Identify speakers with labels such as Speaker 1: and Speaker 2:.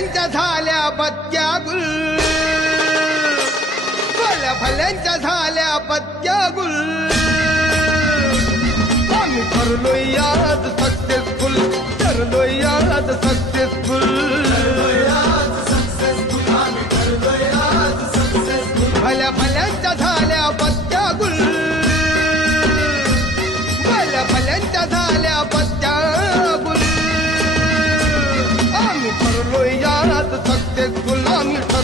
Speaker 1: फल्यांच्या झाल्या बत्त्या गुल भल्या फल्यांच्या झाल्या बत्त्या गुल आम्ही ठरलो याद सक्सेसफुल. ठरलो याद सक्सेसफुल. भल्या भल्यांच्या